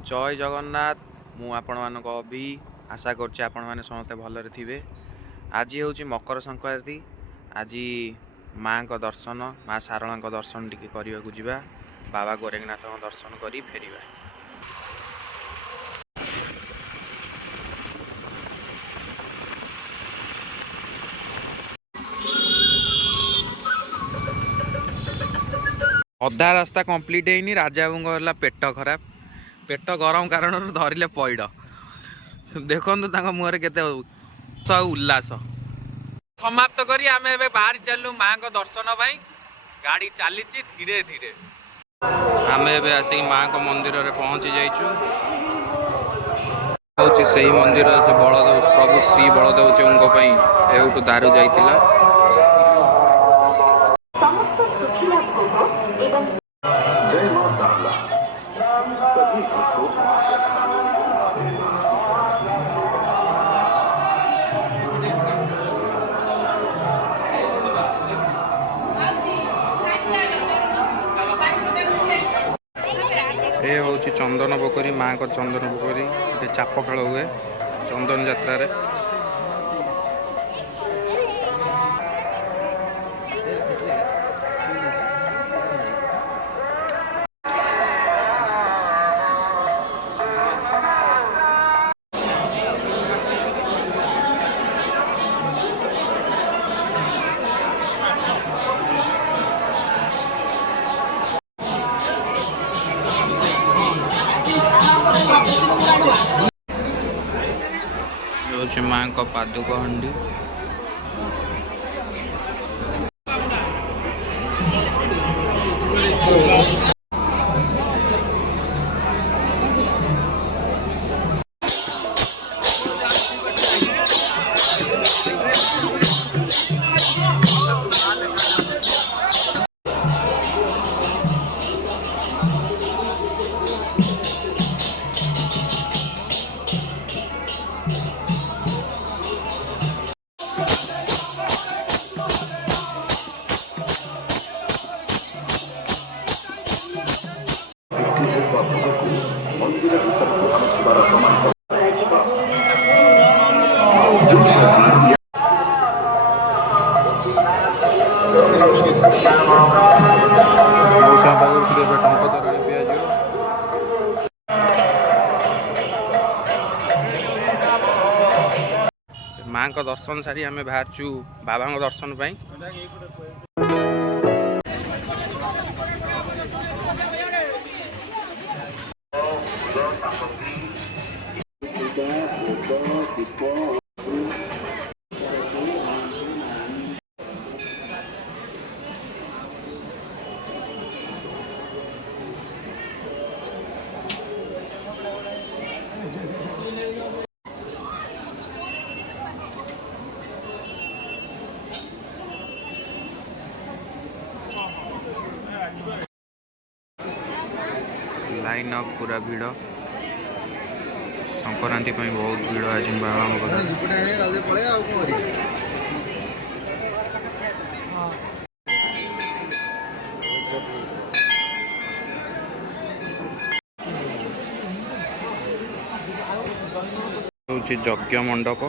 जय जगन्नाथ। मु आपण मानक अभी आशा करछि आपण माने समस्त भलरे थिबे। आज हूँ मकर संक्रांति। आज माँ को दर्शन, माँ सारणा को दर्शन टिके करने को जिबा, बाबा गोरेखनाथ दर्शन करी फेरिबा। अधा रास्ता कंप्लीट है राजा बाबू पेट खराब, पेट गरम कारण धरिले पैड़। देखु मुहर के उल्लास समाप्त करी आमे एबे बाहर चलू माँ को दर्शन पाई। गाड़ी चली धीरे धीरे आमे एबे आसिक माँ को मंदिर रे पहुंची जाइछु। से मंदिर बलदेव प्रभु श्री बलदेव चौक एवटू दारू जाइतिला। ये हूँ चंदन पोखरी, माँ को चंदन पोखरी। ये चाप खेल हुए चंदन यात्रा रे। माँ को पादुक हंडी। माँ को दर्शन सारी आम बाहरचु बाबा को दर्शन पाई। लाइन अप पूरा भीड़ संक्रांति बहुत भीड़ आज बाबा यज्ञ मंडप।